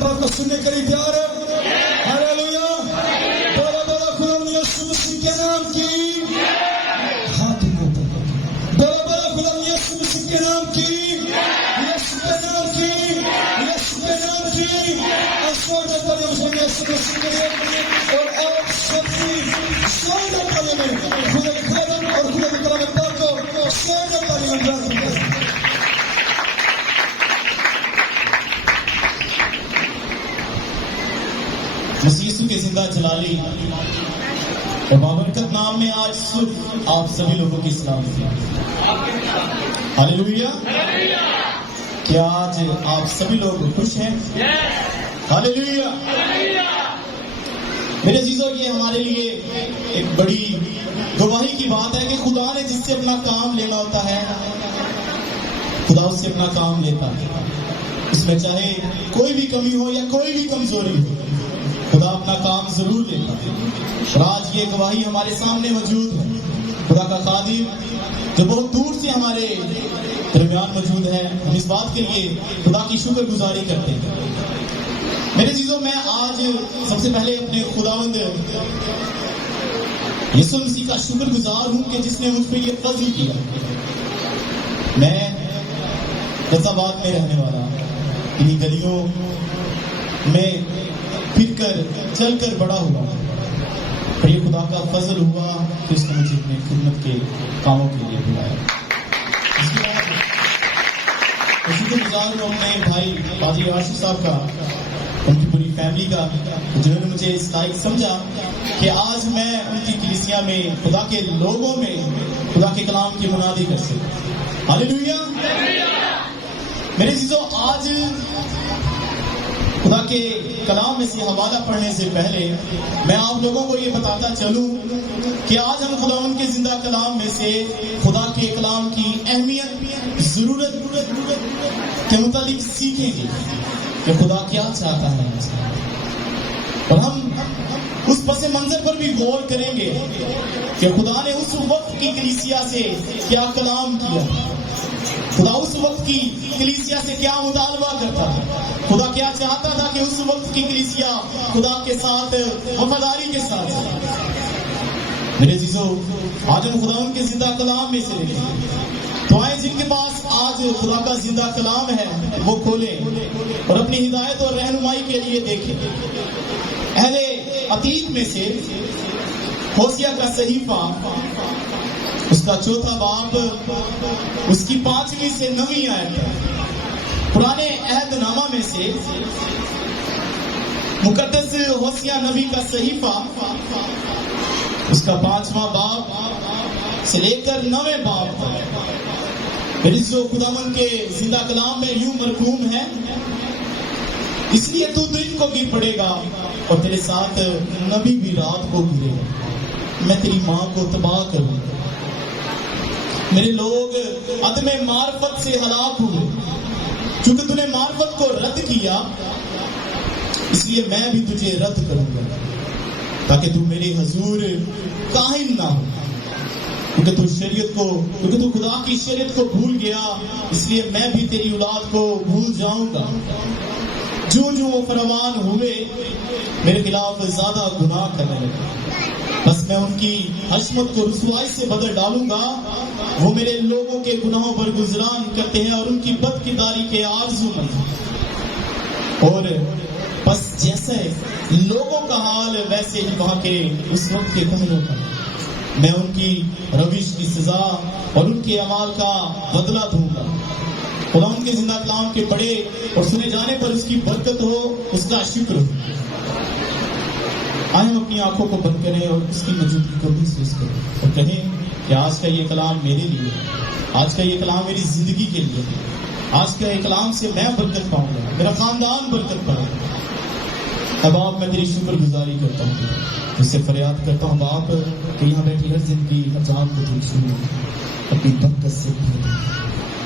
پاک کو سننے کے لیے تیار ہے؟ ہاللیلویا، بولا بولا خدا یسوع مسیح کے نام کی ہاتھوں کو بولا بولا خدا یسوع مسیح کے نام کی، یسوع کے نام کی، یسوع کے نام کی اسوار پڑے مسلم یسوع مسیح کے نام اور آپ سب سوار پڑے میں خدا کے کلام اور خدا کے کلام پاک کو سوار پڑے میں جان سکتے ہیں۔ مسیح یسوع کے زندہ جلالی اور بابرکت نام میں آج صبح آپ سبھی لوگوں کی سلامتی ہے۔ ہاللیلویا، کیا آج آپ سبھی لوگ خوش ہیں؟ ہاللیلویا۔ میرے عزیزو، یہ ہمارے لیے ایک بڑی گواہی کی بات ہے کہ خدا نے جس سے اپنا کام لینا ہوتا ہے خدا اس سے اپنا کام لیتا ہے، اس میں چاہے کوئی بھی کمی ہو یا کوئی بھی کمزوری ہو، خدا اپنا کام ضرور لیتا ہے۔ اور آج یہ گواہی ہمارے سامنے موجود ہے، خدا کا خادم جو بہت دور سے ہمارے درمیان موجود ہے، ہم اس بات کے لیے خدا کی شکر گزاری کرتے ہیں۔ میرے عزیزو، میں آج سب سے پہلے اپنے خداوند یسوع مسیح کا شکر گزار ہوں کہ جس نے مجھ پہ یہ فضل کیا۔ میں فیض آباد میں رہنے والا، انہی گلیوں میں پھر کر چل کر بڑا ہوا، اور یہ خدا کا فضل ہوا کہ اس نے مجھے اپنے خدمت کے کاموں کے لیے بلایا۔ شکر گزار ہوں اپنے بھائی قاضی عاشق صاحب کا، ان کی پوری فیملی کا، جنہوں نے مجھے اس لائق سمجھا کہ آج میں ان کی کلیسیا میں خدا کے لوگوں میں خدا کے کلام کی منادی کر سکوں۔ ہاللیلویا۔ میرے عزیزو، آج خدا کے کلام میں سے حوالہ پڑھنے سے پہلے میں آپ لوگوں کو یہ بتاتا چلوں کہ آج ہم خدا ان کے زندہ کلام میں سے خدا کے کلام کی اہمیت، ضرورت کے متعلق سیکھیں گے کہ خدا کیا چاہتا ہے، اور ہم اس پس منظر پر بھی غور کریں گے کہ خدا نے اس وقت کی کلیسیا سے کیا کلام کیا، خدا اس وقت کی کلیسیا سے کیا مطالبہ کرتا تھا، خدا کیا چاہتا تھا کہ اس وقت کی کلیسیا خدا کے ساتھ وفاداری کے ساتھ۔ میرے عزیزو، آج ہم خدا ان کے زندہ کلام میں سے دیکھیں، تو آئے جن کے پاس آج خدا کا زندہ کلام ہے وہ کھولیں اور اپنی ہدایت اور رہنمائی کے لیے دیکھیں۔ اہل عتیق میں سے ہوسیہ کا صحیفہ، اس کا 4واں باب، اس کی 5ویں سے 9ویں آیت۔ پرانے عہد نامہ میں سے مقدس ہوسیہ نبی کا صحیفہ، اس کا 5واں باب سے لے کر 9ویں باب تک میری جو خداوند کے زندہ کلام میں یوں مرقوم ہے، اس لیے تو دن کو گر پڑے گا اور تیرے ساتھ نبی بھی رات کو گرے گا، میں تیری ماں کو تباہ کروں گا۔ میرے لوگ عدم معرفت سے ہلاک ہوئے، چونکہ تو نے معرفت کو رد کیا، اس لیے میں بھی تجھے رد کروں گا تاکہ تو میرے حضور قائم نہ ہو، کیونکہ تو خدا کی شریعت کو بھول گیا، اس لیے میں بھی تیری اولاد کو بھول جاؤں گا۔ جو وہ فروان ہوئے میرے خلاف زیادہ گناہ کرنے لگے، بس میں ان کی عصمت کو رسوائی سے بدل ڈالوں گا۔ وہ میرے لوگوں کے گناہوں پر گزران کرتے ہیں اور ان کی بدکرداری کے آرزو مند ہیں، اور بس جیسے لوگوں کا حال ویسے ہی وہاں کے اس وقت کے کہنوں کا، میں ان کی روش کی سزا اور ان کے اعمال کا بدلہ دوں گا۔ خدا ان کے زندہ کلام کے پڑھے اور سنے جانے پر اس کی برکت ہو، اس کا شکر ہو۔ آئے ہم اپنی آنکھوں کو بند کریں اور اس کی موجودگی کو محسوس کریں اور کہیں کہ آج کا یہ کلام میرے لیے، آج کا یہ کلام میری زندگی کے لیے، آج کا یہ کلام سے میں برکت پاؤں گا، میرا خاندان برکت پائے گا۔ اب آپ، میں تیری شکر گزاری کرتا ہوں، اس سے فریاد کرتا ہوں باپ کہ یہاں بیٹھی ہر زندگی ہر جان کو تیری شروع اپنی برکت سے بھر دے،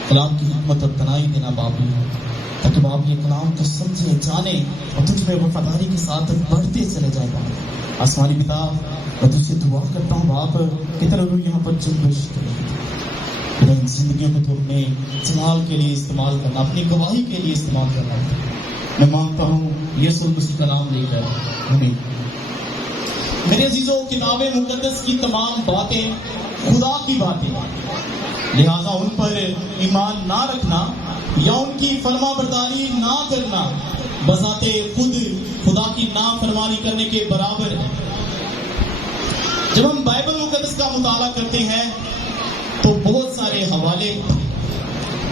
کلام کی حکمت اور تنائی دینا باپ ہے، تاکہ باپ یہ کلام کو سمجھے، جانے اور تجھ میں وفاداری کے ساتھ بڑھتے چلے جائے باپ۔ آسمانی پتا، میں تجھ سے دعا کرتا ہوں باپ کہ تیرا روح یہاں پر جنبش کرے، ان زندگیوں کو تو اپنے جلال کے لیے استعمال کرنا، اپنی گواہی کے لیے استعمال کرنا، میں مانگتا ہوں یسوع مسیح کا نام لے کر آمین۔ میرے عزیزوں، کتاب مقدس کی تمام باتیں خدا کی باتیں، لہذا ان پر ایمان نہ رکھنا یا ان کی فرما برداری نہ کرنا بذات خود خدا کی نافرمانی کرنے کے برابر ہے۔ جب ہم بائبل مقدس کا مطالعہ کرتے ہیں تو بہت سارے حوالے،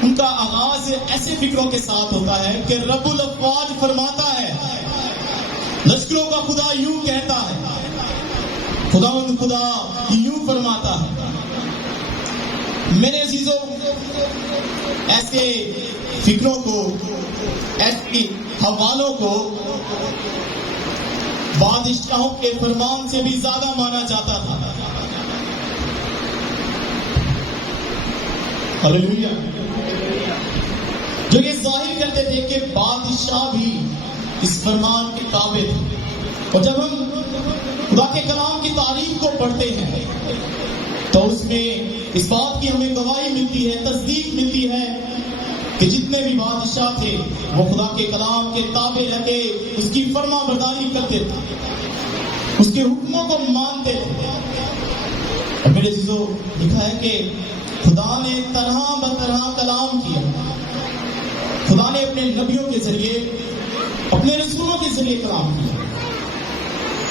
ان کا آغاز ایسے فکروں کے ساتھ ہوتا ہے کہ رب الافواج فرماتا ہے، لشکروں کا خدا یوں کہتا ہے، خدا یوں فرماتا ہے۔ میرے عزیزوں، ایسے فکروں کو، ایسے حوالوں کو بادشاہوں کے فرمان سے بھی زیادہ مانا جاتا تھا۔ ہلیلویا! جو یہ ظاہر کرتے تھے کہ بادشاہ بھی اس فرمان کے تابع تھے۔ اور جب ہم خدا کے کلام کی تعریف کو پڑھتے ہیں تو اس میں اس بات کی ہمیں گواہی ملتی ہے، تصدیق ملتی ہے کہ جتنے بھی بادشاہ تھے وہ خدا کے کلام کے تابع رہ کے اس کی فرما برداری کرتے تھے، اس کے حکموں کو مانتے تھے۔ اور میرے عزیزوں، لکھا ہے کہ خدا نے طرح بطرح کلام کیا، خدا نے اپنے نبیوں کے ذریعے، اپنے رسولوں کے ذریعے کلام کیا،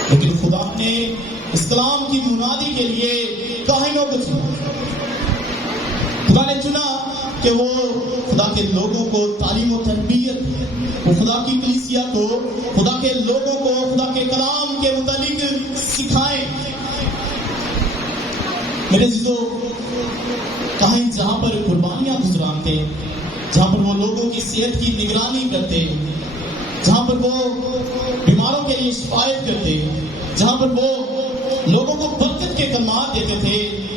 لیکن خدا نے اس کلام کی منادی کے لیے کاہنوں کو چنا۔ خدا نے چنا کہ وہ خدا کے لوگوں کو تعلیم و تربیت، وہ خدا کی کلیسیا کو، خدا کے لوگوں کو خدا کے کلام کے متعلق سکھائیں۔ میرے عزیزوں، کہیں جہاں پر قربانیاں گزرانتے، جہاں پر وہ لوگوں کی صحت کی نگرانی کرتے، جہاں پر وہ بیماروں کے لیے شفایت کرتے، جہاں پر وہ لوگوں کو برکت کے کلمات دیتے تھے،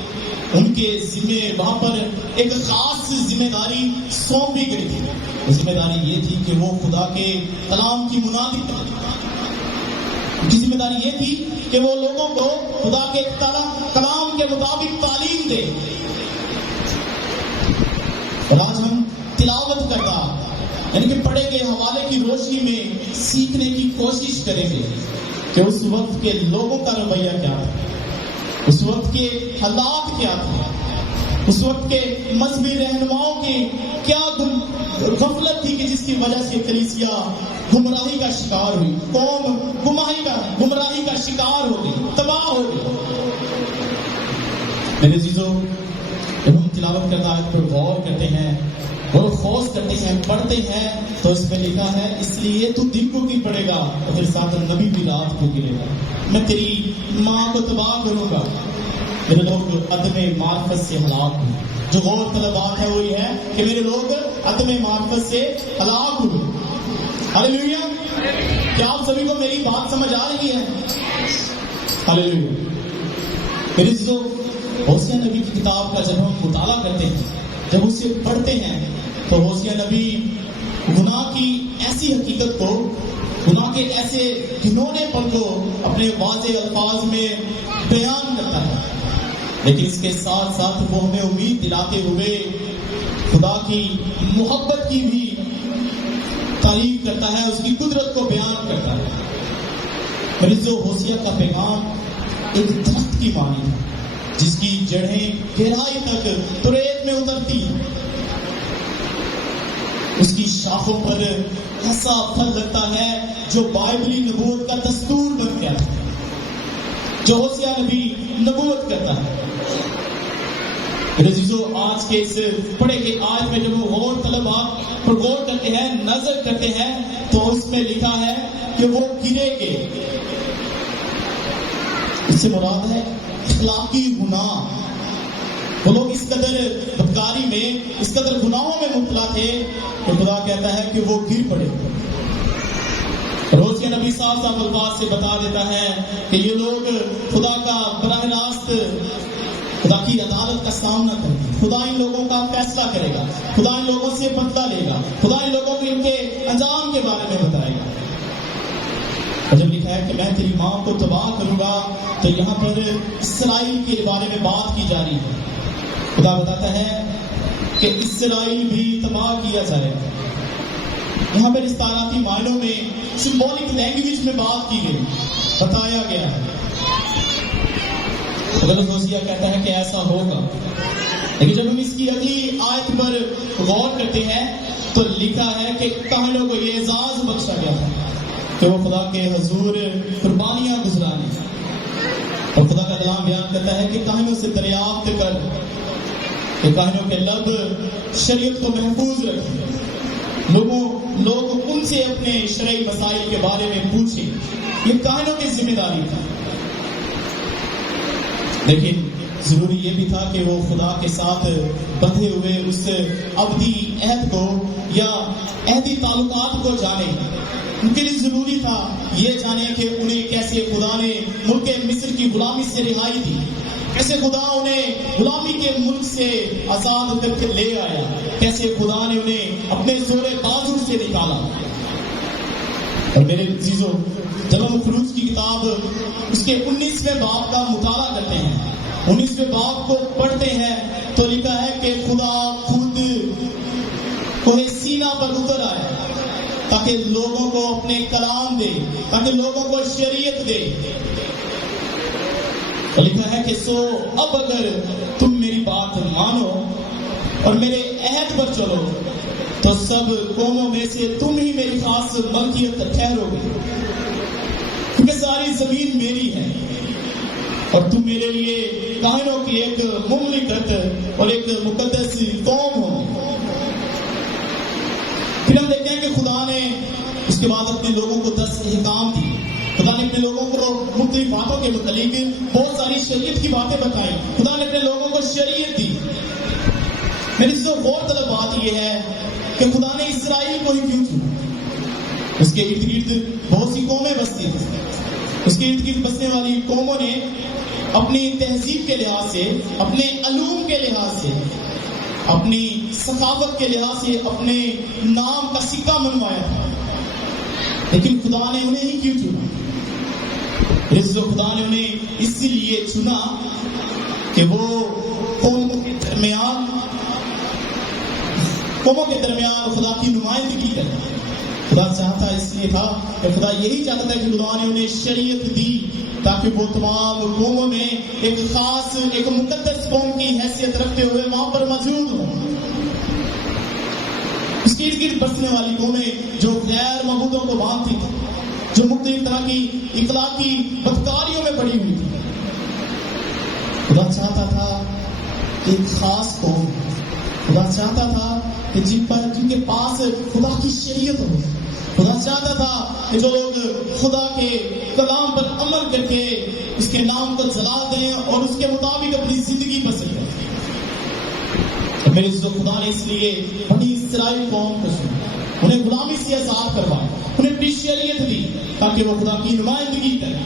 ان کے ذمے وہاں پر ایک خاص ذمہ داری سونپی گئی تھی۔ ذمہ داری یہ تھی کہ وہ خدا کے کلام کی منادی کریں۔ ان کی ذمہ داری یہ تھی کہ وہ لوگوں کو خدا کے کلام کے مطابق تعلیم دے۔ اور آج ہم تلاوت کردہ، یعنی کہ پڑھے گئے حوالے کی روشنی میں سیکھنے کی کوشش کریں گے کہ اس وقت کے لوگوں کا رویہ کیا تھا، اس وقت کے حالات کیا تھے، اس وقت کے مذہبی رہنماؤں کی کیا غفلت تھی کہ جس کی وجہ سے کلیسیا گمراہی کا شکار ہوئی، قوم گمراہی کا شکار ہو گئی، تباہ ہو گئی۔ میرے عزیزوں، جب ہم تلاوت کردہ آیت پر غور کرتے ہیں اور خوف کرتے ہیں، پڑھتے ہیں، تو اس میں لکھا ہے، اس لیے تو دن کو کی پڑے گا اور پھر ساتھ نبی بھی رات کو گرے گا، میں تیری ماں کو تباہ کروں گا۔ میرے لوگ عدم معرفت سے ہلاک ہوں۔ جو غور طلب بات ہے وہ یہ ہے کہ میرے لوگ عدم معرفت سے ہلاک ہوں۔ ہلیلویا! کیا آپ سبھی کو میری بات سمجھ آ رہی ہے؟ ہلیلویا! میرے عزیزوں، ہوسیہ نبی کی کتاب کا جب ہم مطالعہ کرتے ہیں، جب اسے پڑھتے ہیں، تو ہوسیہ نبی گناہ کی ایسی حقیقت کو، گناہ کے ایسے گھنونے پن کو اپنے واضح الفاظ میں بیان کرتا ہے، لیکن اس کے ساتھ ساتھ وہ ہمیں امید دلاتے ہوئے خدا کی محبت کی بھی تعریف کرتا ہے، اس کی قدرت کو بیان کرتا ہے۔ پھر جو ہوسیہ کا پیغام ایک درخت کی مانی ہے جس کی جڑیں گہرائی تک تریت میں اترتی ہیں، اس کی شاخوں پر ایسا پھل لگتا ہے جو بائبلی نبوت کا دستور بن گیا ہے، جو ہوسیہ نبی نبوت کرتا ہے۔ میرے عزیزو، آج کے اس پڑھے کے آج میں جب وہ غور طلبات پر غور کرتے ہیں، نظر کرتے ہیں، تو اس میں لکھا ہے کہ وہ گرے گے۔ اس سے مراد ہے اخلاقی گناہ۔ وہ لوگ اس قدر بدکاری میں، اس قدر گناہوں میں مبتلا تھے کہ خدا کہتا ہے کہ وہ گر پڑے۔ روز کے نبی صاحب الفاظ سے بتا دیتا ہے کہ یہ لوگ خدا کا براہ راست، خدا کی عدالت کا سامنا کریں گے، خدا ان لوگوں کا فیصلہ کرے گا، خدا ان لوگوں سے بدلہ لے گا، خدا ان لوگوں کو ان کے انجام کے بارے میں بتائے گا۔ اور جب لکھا ہے کہ میں تیری ماں کو تباہ کروں گا، تو یہاں پر اسرائیل کے بارے میں بات کی جا رہی ہے۔ خدا بتاتا ہے کہ اسرائیل بھی تباہ کیا جائے گا۔ یہاں پہ رستاراتی معنوں میں سمبولک لینگویج میں بات کی گئی، بتایا گیا ہے۔ حضرت ہوسیہ کہتا ہے کہ ایسا ہوگا، لیکن جب ہم اس کی اگلی آیت پر غور کرتے ہیں تو لکھا ہے کہ کاہنوں کو یہ اعزاز بخشا گیا تھا کہ وہ خدا کے حضور قربانیاں گزرانے، اور خدا کا کلام بیان کرتا ہے کہ کاہنوں سے دریافت کر کہ کاہنوں کے لب شریعت کو محفوظ رکھیں، لوگ ان سے اپنے شرعی مسائل کے بارے میں پوچھیں، یہ کاہنوں کی ذمہ داری تھی۔ لیکن ضروری یہ بھی تھا کہ وہ خدا کے ساتھ بندھے ہوئے اس ابدی عہد کو یا عہدی تعلقات کو جانے۔ ان کے لیے ضروری تھا یہ جانے کہ انہیں کیسے خدا نے ملک مصر کی غلامی سے رہائی دی، کیسے خدا انہیں غلامی کے ملک سے آزاد کر کے لے آیا، کیسے خدا نے انہیں اپنے زور بازو سے نکالا۔ اور میرے عزیزو، جب ہم خروج کی کتاب اس کے 19ویں باب کا مطالعہ کرتے ہیں، 19ویں باب کو پڑھتے ہیں تو لکھا ہے کہ خدا خود کوہ سینا پر اتر آیا تاکہ لوگوں کو اپنے کلام دے، تاکہ لوگوں کو شریعت دے۔ لکھا ہے کہ سو اب اگر تم میری بات مانو اور میرے عہد پر چلو تو سب قوموں میں سے تم ہی میری خاص ملکیت ٹھہرو گے، کیونکہ ساری زمین میری ہے اور تم میرے لیے کاہنوں کی ایک مملکت اور ایک مقدس قوم ہو۔ پھر ہم دیکھتے ہیں کہ خدا نے اس کے بعد اپنے لوگوں کو 10 احکام دی۔ خدا نے اپنے لوگوں کو مختلف باتوں کے متعلق بہت ساری شریعت کی باتیں بتائیں، خدا نے اپنے لوگوں کو شریعت دی۔ میری جو غور طلب بات یہ ہے کہ خدا نے اسرائیل کو ہی کیوں چنا؟ اس کے ارد گرد بہت سی قومیں بستی تھیں، اس کے ارد گرد بسنے والی قوموں نے اپنی تہذیب کے لحاظ سے، اپنے علوم کے لحاظ سے، اپنی ثقافت کے لحاظ سے اپنے نام کا سکہ منوایا تھا، لیکن خدا نے انہیں ہی کیوں چنا؟ خدا نے انہیں اس لیے چنا کہ وہ قوموں کے درمیان خدا کی نمائندگی کرے۔ خدا چاہتا اس لیے تھا کہ خدا یہی چاہتا تھا کہ خدا نے انہیں شریعت دی تاکہ وہ تمام قوموں میں ایک خاص، ایک مقدس قوم کی حیثیت رکھتے ہوئے وہاں پر موجود ہوں۔ اس کے ارد گرد بسنے والی قومیں جو غیر معبودوں کو مانتی تھی، جو مختلف طرح کی اخلاقی بدکاریوں میں پڑی ہوئی تھی، خدا چاہتا تھا کہ ایک خاص قوم، خدا چاہتا تھا کہ جن کے پاس خدا کی شریعت ہو، خدا چاہتا تھا کہ جو لوگ خدا کے کلام پر عمل کر کے اس کے نام کو جلا دیں اور اس کے مطابق اپنی زندگی بسر کریں۔ میرے خدا نے اس لیے بنی اسرائیل قوم کو چنا، انہیں غلامی سے آزاد کروایا، انہیں اپنی شریعت دی تاکہ وہ خدا کی نمائندگی کریں،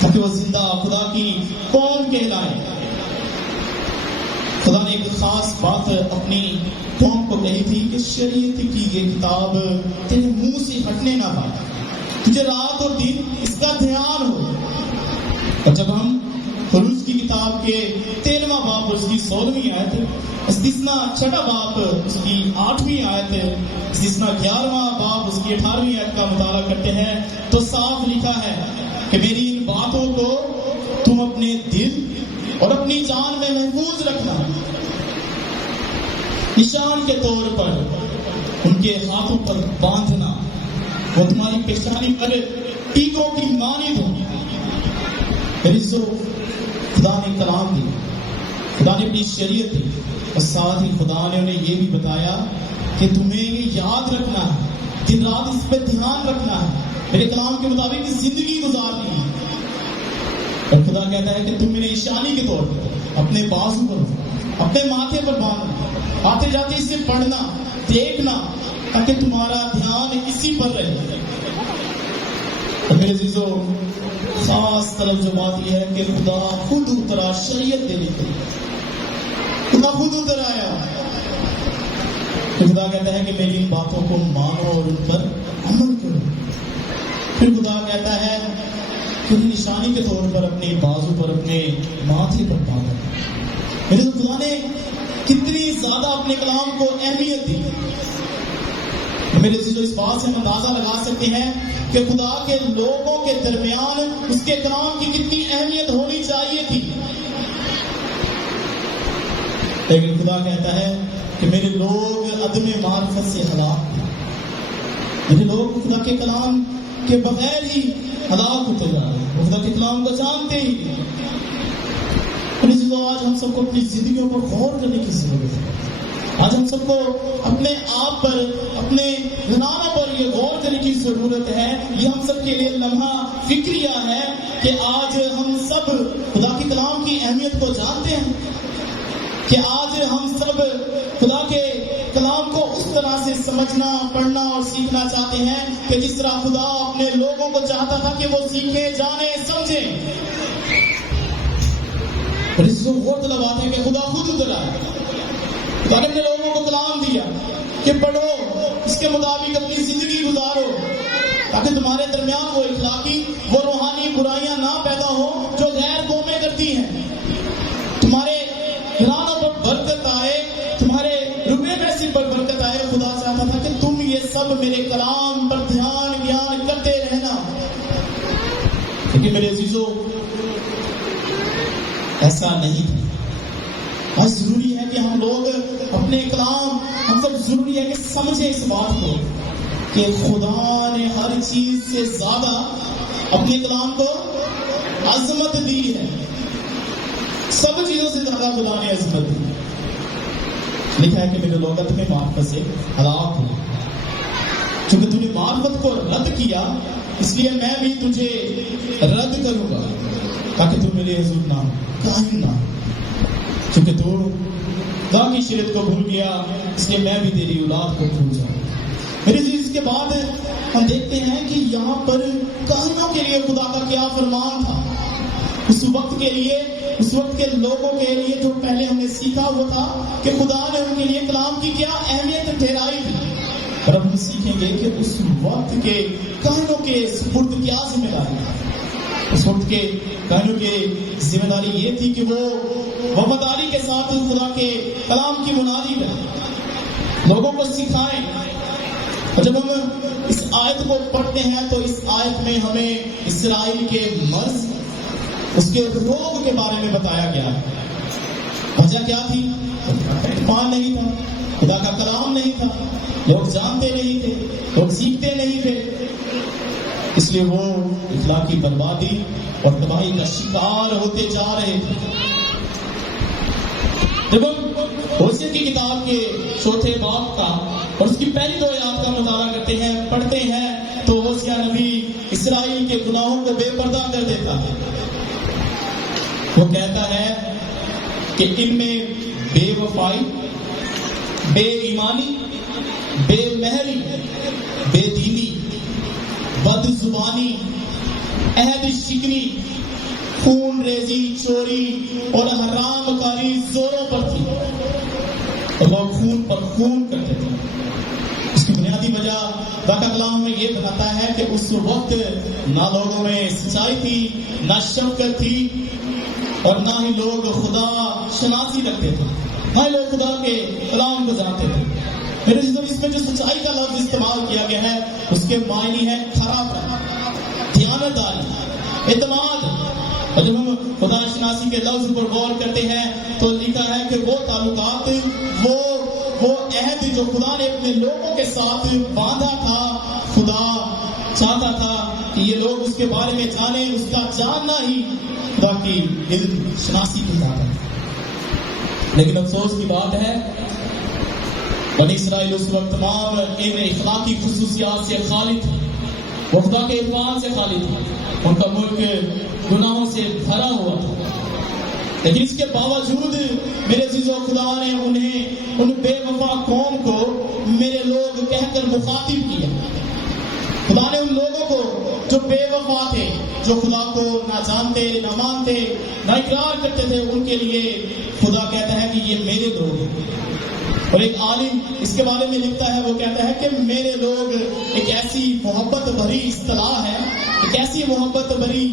تاکہ وہ زندہ خدا کی قوم کہلائے۔ خدا نے ایک خاص بات اپنی قوم کو کہی تھی کہ شریعت کی یہ کتاب تیرے منہ سے ہٹنے نہ پائے، تجھے رات اور دن اس کا دھیان ہو۔ اور جب ہم خروج کی کتاب کے 13واں باب اس کی 16ویں آیت، استثنا 6واں باب اس کی 8ویں آیت، استثنا 11واں باب اس کی 18ویں آیت کا مطالعہ کرتے ہیں تو صاف لکھا ہے کہ میری ان باتوں کو تم اپنے دل اور اپنی جان میں محفوظ رکھنا، نشان کے طور پر ان کے ہاتھوں پر باندھنا، وہ تمہاری پیشانی پر ٹیکوں کی مانند ہوں۔ خدا نے کلام دی، خدا نے اپنی شریعت دی، اور ساتھ ہی خدا نے انہیں یہ بھی بتایا کہ تمہیں یہ یاد رکھنا ہے، دن رات اس پہ دھیان رکھنا ہے، میرے کلام کے مطابق زندگی گزارنی ہے۔ اور خدا کہتا ہے کہ تم میرے نشانی کے طور پر اپنے بازو پر، اپنے ماتھے پر باندھنا، آتے جاتے اسے پڑھنا، دیکھنا، تاکہ تمہارا دھیان اسی پر رہے۔ اور میرے عزیزو، خاص طرف جو بات یہ ہے کہ خدا خود اترا شریعت دینے کے لیے، خدا خود اتر آیا۔ تو خدا کہتا ہے کہ میری ان باتوں کو مانو اور ان پر عمل کرو۔ پھر خدا کہتا ہے کہ نشانی کے طور پر اپنے بازو پر، اپنے ماتھے پر باندھو۔ میرے تو خدا نے کتنی زیادہ اپنے کلام کو اہمیت دی۔ میرے عزیزو اس بات سے ہم اندازہ لگا سکتے ہیں کہ خدا کے لوگوں کے درمیان اس کے کلام کی کتنی اہمیت ہونی چاہیے تھی. لیکن خدا کہتا ہے کہ میرے لوگ عدم معرفت سے ہلاک، میرے لوگ خدا کے کلام کے بغیر ہی ہلاک ہوتے جا رہے ہیں، وہ خدا کے کلام کو جانتے ہی. آج ہم سب کو اپنی زندگیوں پر غور کرنے کی ضرورت ہے. آج ہم سب کو اپنے آپ پر، اپنے گناہوں پر یہ غور کرنے کی ضرورت ہے. یہ ہم سب کے لیے لمحہ فکریہ ہے کہ آج ہم سب خدا کے کلام کی اہمیت کو جانتے ہیں، کہ آج ہم سب خدا کے کلام کو اس طرح سے سمجھنا، پڑھنا اور سیکھنا چاہتے ہیں کہ جس طرح خدا اپنے لوگوں کو چاہتا تھا کہ وہ سیکھیں، جانیں، سمجھیں. اور اس کو غور طلب بات ہے کہ خدا خود اترا ہے. خدا نے اپنے لوگوں کو کلام دیا کہ پڑھو، اس کے مطابق اپنی زندگی گزارو، تاکہ تمہارے درمیان وہ اخلاقی، وہ روحانی برائیاں نہ پیدا ہوں جو غیر قومیں کرتی ہیں. تمہارے گھرانوں پر برکت آئے، تمہارے روپے پیسے پر برکت آئے. خدا چاہتا تھا کہ تم یہ سب میرے کلام پر دھیان گیان کرتے رہنا. لیکن میرے عزیزو ایسا نہیں تھا. بہت ضروری ہے کہ ہم لوگ اپنے کلام، ہم سب ضروری ہے کہ سمجھیں اس بات کو کہ خدا نے ہر چیز سے زیادہ اپنے کلام کو عظمت دی ہے. سب چیزوں سے زیادہ خدا نے عظمت دی. لکھا ہے کہ میرے لوگ تمہیں معرفت سے ہلاک ہو. چونکہ تم نے معرفت کو رد کیا، اس لیے میں بھی تجھے رد کروں گا تاکہ تم میرے حضور نہ قائم نہ ہو. چونکہ تو خدا کی شریعت کو بھول گیا، اس لیے میں بھی تیری اولاد کو بھول جاؤں. میرے عزیز اس کے بعد ہم دیکھتے ہیں کہ یہاں پر کہانیوں کے لیے خدا کا کیا فرمان تھا. اس وقت کے لیے، اس وقت کے لوگوں کے لیے جو پہلے ہم نے سیکھا ہوا تھا کہ خدا نے ان کے لیے کلام کی کیا اہمیت ٹھہرائی تھی. اور اب ہم سیکھیں گے کہ اس وقت کے کہانیوں کے سپرد کیا ذمہ داری تھی. اس وقت کے کہانیوں کی ذمہ داری یہ تھی کہ وہ وفاداری کے ساتھ خدا کے کلام کی بنیادی پر لوگوں کو سکھائیں. اور جب ہم اس آیت کو پڑھتے ہیں تو اس آیت میں ہمیں اسرائیل کے مرض، اس کے روگ کے بارے میں بتایا گیا ہے. وجہ کیا تھی؟ ایمان نہیں تھا، خدا کا کلام نہیں تھا، لوگ جانتے نہیں تھے، لوگ سیکھتے نہیں تھے. اس لیے وہ اخلاقی بربادی اور تباہی کا شکار ہوتے جا رہے تھے. جب ہم ہوشیہ کی کتاب کے چوتھے باب کا اور اس کی پہلی 2 آیات کا مطالعہ کرتے ہیں، پڑھتے ہیں، تو ہوشیہ نبی اسرائیل کے گناہوں کو بے پردہ کر دیتا ہے. وہ کہتا ہے کہ ان میں بے وفائی، بے ایمانی، بے مہری، بے دینی، بد زبانی، عہد شکنی، خون ریزی، چوری اور حرام کاری زوروں پر تھی. اور وہ خون پر خون کرتے تھے. اس کی بنیادی وجہ خدا کا کلام ہمیں یہ بتاتا ہے کہ اس وقت نہ لوگوں میں سچائی تھی، نہ شفقت تھی، اور نہ ہی لوگ خدا شناسی رکھتے تھے، نہ ہی لوگ خدا کے کلام کو جانتے تھے. میرے عزیزو اس میں جو سچائی کا لفظ استعمال کیا گیا ہے اس کے معنی ہے کھرا پن، دیانتداری، اعتماد. اور جب ہم خدا شناسی کے لفظ پر غور کرتے ہیں تو لکھا ہے کہ وہ تعلقات، وہ عہد جو خدا نے اپنے لوگوں کے ساتھ باندھا تھا، خدا چاہتا تھا کہ یہ لوگ اس کے بارے میں جانیں. اس کا جاننا ہی خدا کی علم شناسی کی بات ہے. لیکن افسوس کی بات ہے بنی اسرائیل اس وقت تمام ان اخلاقی خصوصیات سے خالی تھے. وہ خدا کے عرفان سے خالی تھے. ان کا ملک گناہوں سے بھرا ہوا تھا. لیکن اس کے باوجود میرے عزیزو خدا نے انہیں، ان بے وفا قوم کو میرے لوگ کہہ کر مخاطب کیا. خدا نے ان لوگوں کو جو بے وفا تھے، جو خدا کو نہ جانتے، نہ مانتے، نہ اقرار کرتے تھے، ان کے لیے خدا کہتا ہے کہ یہ میرے لوگ ہیں. اور ایک عالم اس کے بارے میں لکھتا ہے، وہ کہتا ہے کہ میرے لوگ ایک ایسی محبت بھری اصطلاح ہے، ایک ایسی محبت بھری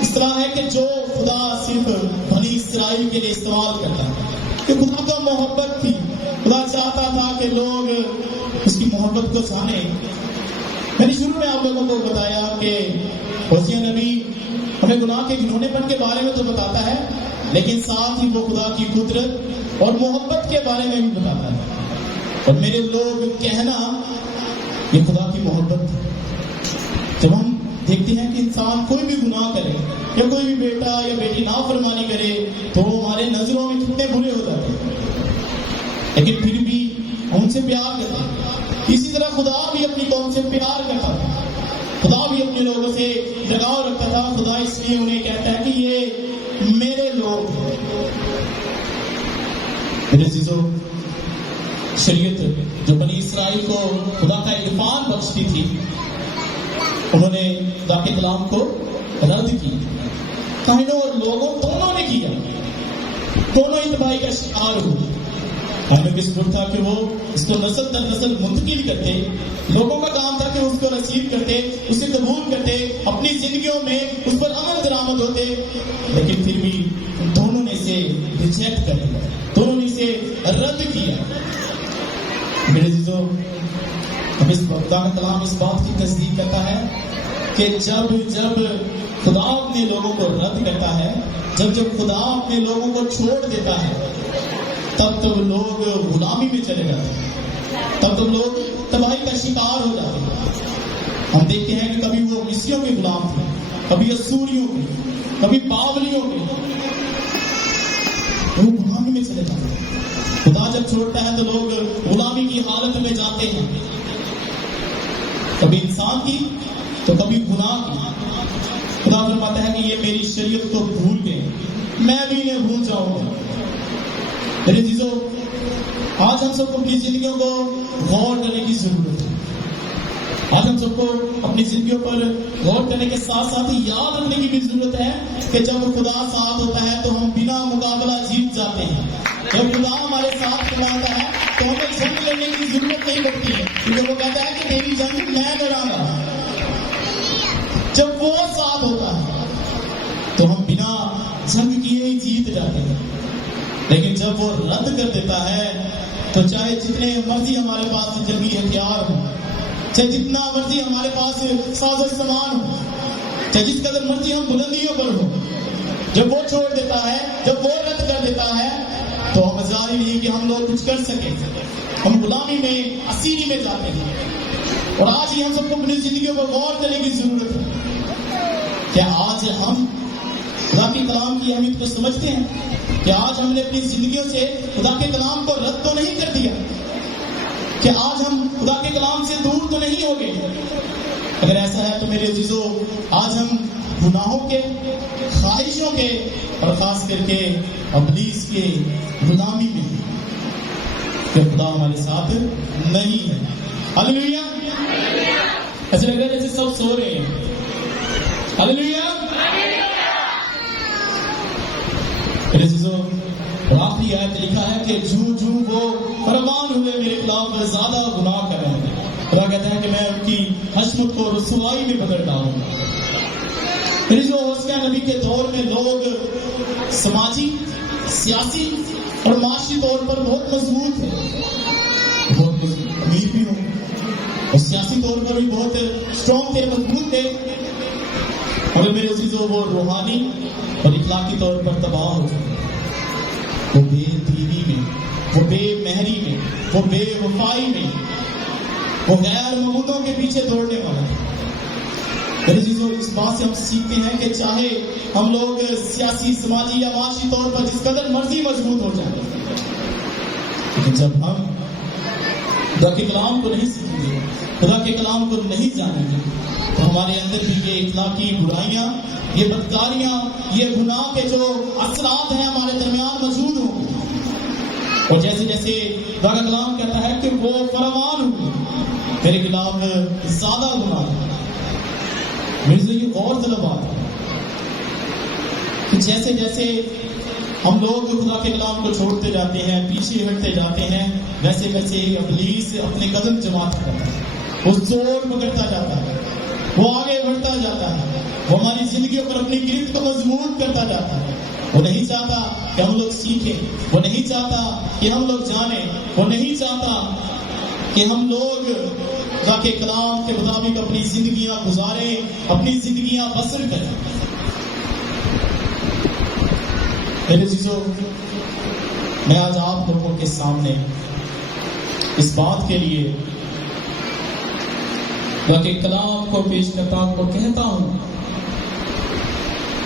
اصطلاح ہے کہ جو خدا صرف بنی اسرائیل کے لیے استعمال کرتا ہے. کہ خدا کا محبت تھی، خدا چاہتا تھا کہ لوگ اس کی محبت کو جانیں. میں نے شروع میں آپ لوگوں کو بتایا کہ ہوسیہ نبی ہمیں گناہ کے گھنونے پن کے بارے میں تو بتاتا ہے، لیکن ساتھ ہی وہ خدا کی قدرت اور محبت کے بارے میں بھی بتاتا ہے. اور میرے لوگ کہنا یہ خدا کی محبت. جب ہم دیکھتے ہیں کہ انسان کوئی بھی گناہ کرے یا کوئی بھی بیٹا یا بیٹی نافرمانی کرے تو وہ ہمارے نظروں میں کتنے برے ہو جاتے ہیں، لیکن پھر بھی ہم ان سے پیار کرتے ہیں. اسی طرح خدا بھی اپنی قوم سے پیار کرتا تھا، خدا بھی اپنے لوگوں سے لگاؤ رکھتا تھا. خدا اس لیے انہیں کہتا ہے کہ یہ میرے لوگ ہیں. میرے عزیزو، شریعت جو بنی اسرائیل کو خدا کا عرفان بخشتی تھی، انہوں نے خدا کے کلام کو رد کی. کائنوں اور لوگوں دونوں نے کیا، دونوں ہی تباہی کا شکار ہوئے. ہمیں کس پر تھا کہ وہ اس کو نسل در نسل منتقل کرتے، لوگوں کا کام تھا کہ اس کو رسید کرتے، اسے قبول کرتے، اپنی زندگیوں میں اس پر عمل درآمد ہوتے. لیکن پھر بھی دونوں نے اسے ریجیکٹ کر دیا، دونوں نے اسے رد کیا. میرے عزیزو، اب اس خدا کا کلام اس بات کی تصدیق کرتا ہے کہ جب خدا اپنے لوگوں کو رد کرتا ہے، جب خدا اپنے لوگوں کو چھوڑ دیتا ہے، تب لوگ غلامی میں چلے جاتے ہیں، تب لوگ تباہی کا شکار ہو جاتے ہیں. ہم دیکھتے ہیں کہ کبھی وہ مصریوں کے غلام تھے، کبھی اسوریوں کے، کبھی بابلیوں کے، وہ غلامی میں چلے جاتے ہیں. خدا جب چھوڑتا ہے تو لوگ غلامی کی حالت میں جاتے ہیں، کبھی انسان کی تو کبھی گناہ کی. خدا فرماتا ہے کہ یہ میری شریعت کو بھول گئے، میں بھی انہیں بھول جاؤں گا. میرے عزیزو، آج ہم سب کو اپنی زندگیوں کو غور کرنے کی ضرورت ہے. آج ہم سب کو اپنی زندگیوں پر غور کرنے کے ساتھ ساتھ یاد رکھنے کی بھی ضرورت ہے کہ جب خدا ساتھ ہوتا ہے تو ہم بنا مقابلہ جیت جاتے ہیں. جب خدا ہمارے ساتھ کھڑا ہوتا ہے تو ہمیں جنگ لڑنے کی ضرورت نہیں پڑتی ہے، کیونکہ وہ کہتا ہے کہ تیری جنگ میں لڑاں گا. جب وہ ساتھ ہوتا ہے تو ہم بنا جنگ کیے ہی جیت جاتے ہیں. لیکن جب وہ رد کر دیتا ہے تو چاہے جتنے مرضی ہمارے پاس جنگی ہتھیار ہوں، چاہے جتنا مرضی ہمارے پاس ساز و سامان ہو، چاہے جس قدر مرضی ہم بلندیوں پر ہوں، جب وہ چھوڑ دیتا ہے، جب وہ رد کر دیتا ہے تو ہم ظاہر نہیں کہ ہم لوگ کچھ کر سکیں. ہم غلامی میں، اسیری میں جاتے ہیں. اور آج ہی ہم سب کو اپنی زندگیوں پر غور کرنے کی ضرورت ہے. کیا آج ہم خدا کے کلام کی اہمیت کو سمجھتے ہیں؟ کہ آج ہم نے اپنی زندگیوں سے خدا کے کلام کو رد تو نہیں کر دیا؟ کہ آج ہم خدا کے کلام سے دور تو نہیں ہو گئے؟ اگر ایسا ہے تو میرے عزیزو، آج ہم گناہوں کے، خواہشوں کے اور خاص کر کے ابلیس کے غلامی میں، کہ خدا ہمارے ساتھ نہیں ہے. ہاللیلویا. ایسے لگ رہا ہے جیسے سب سو رہے ہیں. ہاللیلویا. میرے عزیزو، آخری آیت لکھا ہے کہ جو وہ فرمان ہوئے میرے خلاف زیادہ گناہ کر رہے ہیں، خدا کہتا ہے کہ میں ان کی حشمت کو رسوائی میں بدل ڈالوں گا. میرے جو ہوسیہ نبی کے دور میں لوگ سماجی، سیاسی اور معاشی طور پر بہت مضبوط تھے، بہت امیر بھی ہوں، اور سیاسی طور پر بھی بہت اسٹرانگ تھے، مضبوط تھے. اور میرے عزیزو، وہ روحانی اور اخلاقی طور پر تباہ ہو چکے. وہ بے دیوی میں، وہ بے مہری میں، وہ بے وفائی میں، وہ غیر معبودوں کے پیچھے دوڑنے والا. میرے عزیزو، اس بات سے ہم سیکھتے ہیں کہ چاہے ہم لوگ سیاسی، سماجی یا معاشی طور پر جس قدر مرضی مضبوط ہو جائیں، لیکن جب ہم خدا کے کلام کو نہیں سیکھیں گے، خدا کے کلام کو نہیں جانیں گے، تو ہمارے اندر بھی یہ اخلاقی برائیاں، یہ بدکاریاں، یہ گناہ کے جو اثرات ہیں ہمارے درمیان موجود ہوں. اور جیسے جیسے خدا کا کلام کہتا ہے کہ وہ فرمان ہوئے میرے خلاف زیادہ گناہ ہے. میرے لیے یہ غور طلب بات ہے کہ جیسے جیسے ہم لوگ خدا کے کلام کو چھوڑتے جاتے ہیں، پیچھے ہٹتے جاتے ہیں، ویسے ویسے ہی ابلیس اپنے قدم جماتا کرتا ہے، وہ زور پکڑتا جاتا ہے، وہ آگے بڑھتا جاتا ہے، وہ ہماری زندگیوں پر اپنی گرفت کو مضبوط کرتا جاتا ہے. وہ نہیں چاہتا کہ ہم لوگ سیکھیں، وہ نہیں چاہتا کہ ہم لوگ جانیں، وہ نہیں چاہتا کہ ہم لوگ خدا کے کلام کے مطابق اپنی زندگیاں گزاریں، اپنی زندگیاں بسر کریں۔ میرے عزیزو، میں آج آپ لوگوں کے سامنے اس بات کے لیے خدا کے کلام کو پیش کرتا ہوں اور کہتا ہوں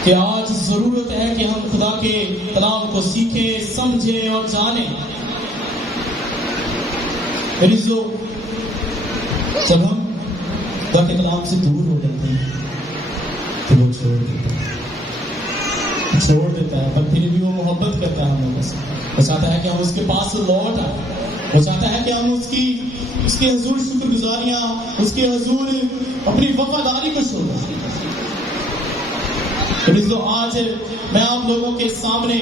کہ آج ضرورت ہے کہ ہم خدا کے کلام کو سیکھیں، سمجھیں اور جانیں۔ عزیزو، جب ہم خدا کے کلام سے دور ہو جاتے ہیں تو وہ چھوڑ دیتا ہے، پر پھر بھی وہ محبت کرتا ہے ہم لوگوں سے۔ وہ چاہتا ہے کہ ہم اس کے پاس لوٹ آئیں، وہ چاہتا ہے کہ ہم اس کے حضور شکر گزاریاں، اس کے حضور اپنی وفاداری کو چھوڑیں۔ عزیزو، آج میں آپ لوگوں کے سامنے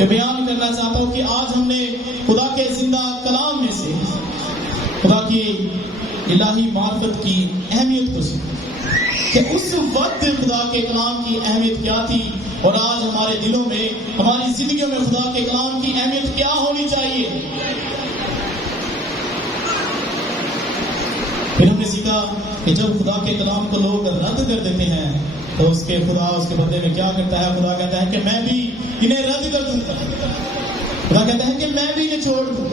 بیان کرنا چاہتا ہوں کہ آج ہم نے خدا کے زندہ کلام میں سے خدا کی الہی معرفت کی اہمیت کو سیکھا کہ اس وقت خدا کے کلام کی اہمیت کیا تھی اور آج ہمارے دلوں میں، ہماری زندگیوں میں خدا کے کلام کی اہمیت کیا ہونی چاہیے۔ پھر ہم نے سیکھا کہ جب خدا کے کلام کو لوگ رد کر دیتے ہیں تو اس کے بدلے میں کیا کرتا ہے؟ خدا کہتا ہے کہ میں بھی انہیں رد کر دوں گا۔ خدا کہتا ہے کہ میں بھی انہیں چھوڑ دوں،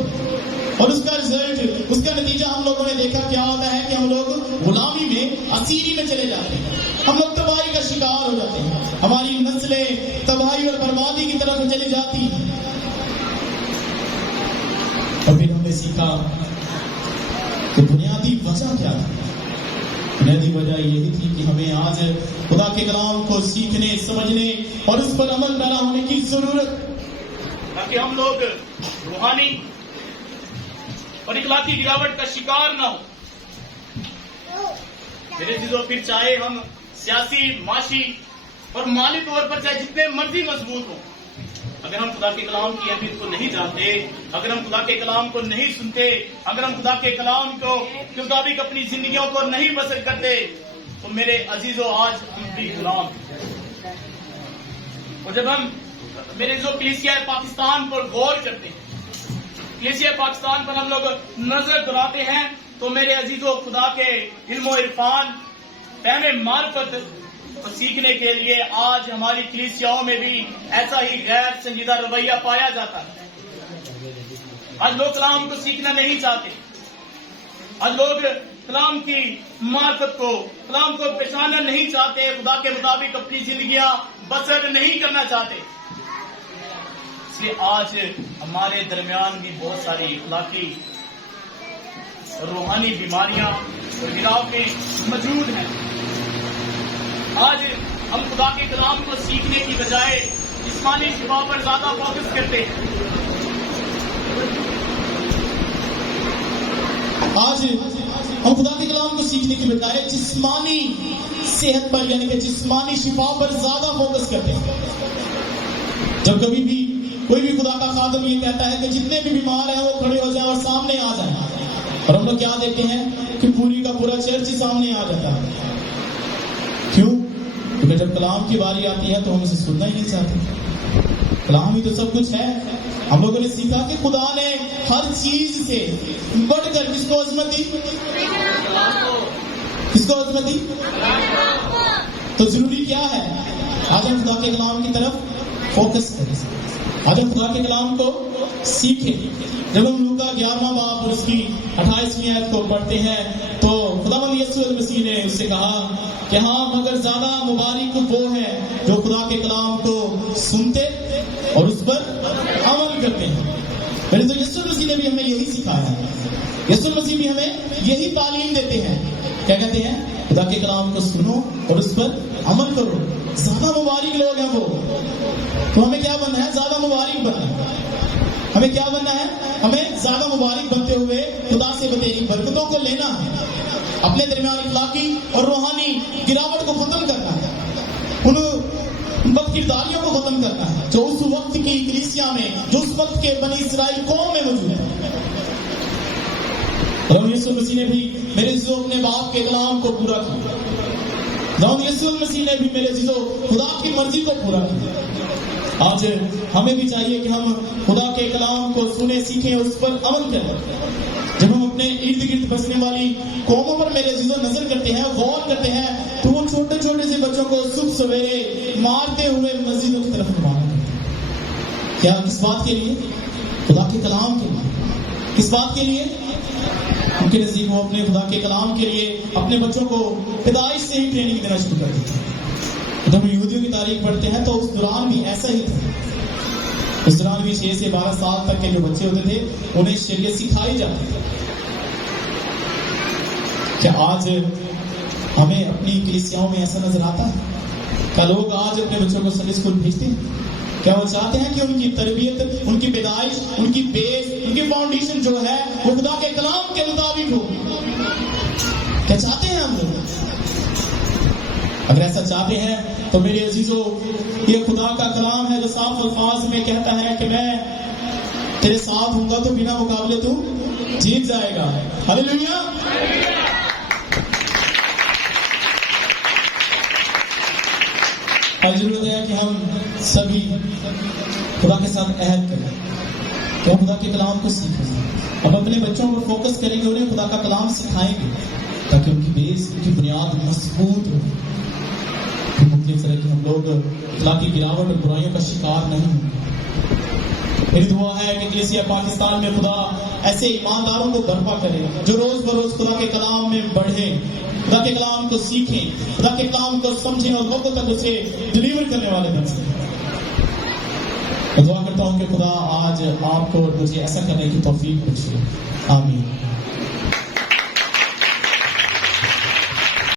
اور اس کا رزلٹ، اس کا نتیجہ ہم لوگوں نے دیکھا کیا ہوتا ہے کہ ہم لوگ غلامی میں، اسیری میں چلے جاتے ہیں، ہم لوگ تباہی کا شکار ہو جاتے ہیں، ہماری نسلیں تباہی اور بربادی کی طرف چلی جاتی ہیں۔ اور پھر ہم نے سیکھا کہ بنیادی وجہ کیا تھی۔ بنیادی وجہ یہی تھی کہ ہمیں آج خدا کے کلام کو سیکھنے، سمجھنے اور اس پر عمل پیرا ہونے کی ضرورت، تاکہ ہم لوگ روحانی اور اخلاقی گراوٹ کا شکار نہ ہو۔ میرے عزیزو، پھر چاہے ہم سیاسی، معاشی اور مالی طور پر چاہے جتنے مرضی مضبوط ہوں، اگر ہم خدا کے کلام کی اہمیت کو نہیں جانتے، اگر ہم خدا کے کلام کو نہیں سنتے، اگر ہم خدا کے کلام کے مطابق اپنی زندگیوں کو نہیں بسر کرتے، تو میرے عزیزو آج ہم بھی غلام ہیں۔ اور جب ہم میرے عزیزو کلیسیا پاکستان پر غور کرتے ہیں، کلیسیا پاکستان پر ہم لوگ نظر دوڑاتے ہیں، تو میرے عزیزو خدا کے علم و عرفان، فہم معرفت اور سیکھنے کے لیے آج ہماری کلیسیاؤں میں بھی ایسا ہی غیر سنجیدہ رویہ پایا جاتا ہے۔ آج لوگ کلام کو سیکھنا نہیں چاہتے، آج لوگ کلام کی معرفت کو، کلام کو پہچاننا نہیں چاہتے، خدا کے مطابق اپنی زندگیاں بسر نہیں کرنا چاہتے۔ اس لیے آج ہمارے درمیان بھی بہت ساری اخلاقی اور روحانی بیماریاں اور گراوٹیں موجود ہیں۔ آج ہم خدا کے کلام کو سیکھنے کی بجائے جسمانی شفا پر زیادہ فوکس کرتے ہیں۔ آج ہم خدا کے کلام کو سیکھنے کی بجائے جسمانی صحت پر، یعنی کہ جسمانی شفا پر زیادہ فوکس کرتے ہیں۔ جب کبھی بھی کوئی بھی خدا کا خادم یہ کہتا ہے کہ جتنے بھی بیمار ہیں وہ کھڑے ہو جائیں اور سامنے آ جائیں، اور ہم لوگ کیا دیکھتے ہیں کہ پوری کا پورا چرچ سامنے آ جاتا ہے۔ کیوں؟ کیونکہ جب کلام کی باری آتی ہے تو ہم اسے سننا ہی نہیں چاہتے۔ کلام ہی تو سب کچھ ہے۔ ہم لوگوں نے سیکھا کہ خدا نے ہر چیز سے بڑھ کر کس کو عظمت دی؟ کس کو عظمت دی؟ تو ضروری کیا ہے؟ آج ہم خدا کے کلام کی طرف فوکس کریں، آج ہم خدا کے کلام کو سیکھیں۔ جب ہم لوکا 11واں باب اور اس کی 28ویں آیت کو پڑھتے ہیں تو خداوند یسوع المسیح نے اس سے کہا کہ ہاں، مگر زیادہ مبارک وہ ہے جو خدا کے کلام کو سنتے اور اس پر عمل کرتے ہیں۔ میرے تو یسوع المسیح نے بھی ہمیں یہی سکھایا ہے، یسوع المسیح بھی ہمیں یہی تعلیم دیتے ہیں۔ کیا کہتے ہیں؟ خدا کے کلام کو سنو اور اس پر عمل کرو۔ زیادہ مبارک لوگ ہیں وہ۔ تو ہمیں کیا بننا ہے؟ زیادہ مبارک بننا ہے۔ ہمیں کیا بننا ہے؟ ہمیں زیادہ مبارک بنتے ہوئے خدا سے بتائیے برکتوں کو لینا ہے، اپنے درمیان اخلاقی اور روحانی گراوٹ کو ختم کرنا ہے، ان بد کرداریوں کو ختم کرنا ہے جو اس وقت کی کلیسیا میں، جو اس وقت کے بنی اسرائیل قوم میں موجود ہے۔ اور یسوع مسیح نے بھی میرے عزیزو اپنے باپ کے کلام کو پورا کیا۔ یسوع مسیح نے بھی میرے عزیزو خدا کی مرضی کو پورا کیا۔ آج ہمیں بھی چاہیے کہ ہم خدا کے کلام کو سنیں، سیکھیں، اس پر عمل کریں۔ جب ہم اپنے ارد گرد بسنے والی قوموں پر میرے عزیزوں نظر کرتے ہیں، غور کرتے ہیں، تو وہ چھوٹے چھوٹے سے بچوں کو صبح سویرے مارتے ہوئے مسجدوں کی طرف روانہ کرتے ہیں۔ کیا کس بات کے لیے؟ خدا کے کلام کے لیے۔ کس بات کے لیے؟ ان کے نزدیک وہ اپنے خدا کے کلام کے لیے اپنے بچوں کو پیدائش سے ہی ٹریننگ دینا شروع کر دیتے ہیں۔ جب ہم یہودیوں کی تاریخ پڑھتے ہیں تو اس دوران بھی ایسا ہی تھا۔ اس دوران بھی 6 سے 12 سال تک کے جو بچے ہوتے تھے انہیں شریعت سکھائی جاتی تھی۔ کیا آج ہمیں اپنی کلیسیاؤں میں ایسا نظر آتا ہے؟ کیا لوگ آج اپنے بچوں کو سنڈے اسکول بھیجتے ہیں؟ کیا وہ چاہتے ہیں کہ ان کی تربیت، ان کی پیدائش، ان کی بیس، ان کی فاؤنڈیشن جو ہے وہ خدا کے کلام کے مطابق ہو؟ کیا چاہتے ہیں ہم لوگ؟ اگر ایسا چاہتے ہیں تو میرے عزیزوں، یہ خدا کا کلام ہے جو صاف الفاظ میں کہتا ہے کہ میں تیرے ساتھ ہوں گا تو بنا مقابلے تو جیت جائے گا۔ ہاللیلویا۔ ضرورت ہے کہ ہم سبھی خدا کے ساتھ عہد کریں کہ ہم خدا کے کلام کو سیکھیں، ہم اپنے بچوں کو فوکس کریں گے، انہیں خدا کا کلام سکھائیں گے تاکہ ان کی بیس، ان کی بنیاد مضبوط ہو۔ مختلف طرح کے ہم لوگ اخلاقی گراوٹ اور برائیوں کا شکار نہیں ہوں۔ میری دعا ہے کہ کلیسیا پاکستان میں خدا ایسے ایمانداروں کو برپا کرے جو روز بروز خدا کے کلام میں بڑھیں، خدا کے کلام کو سیکھیں، خدا کے کلام کو سمجھیں اور لوگوں تک اسے ڈلیور کرنے والے بن سکیں۔ میں دعا کرتا ہوں کہ خدا آج آپ کو اور مجھے ایسا کرنے کی توفیق بخشے۔ آمین۔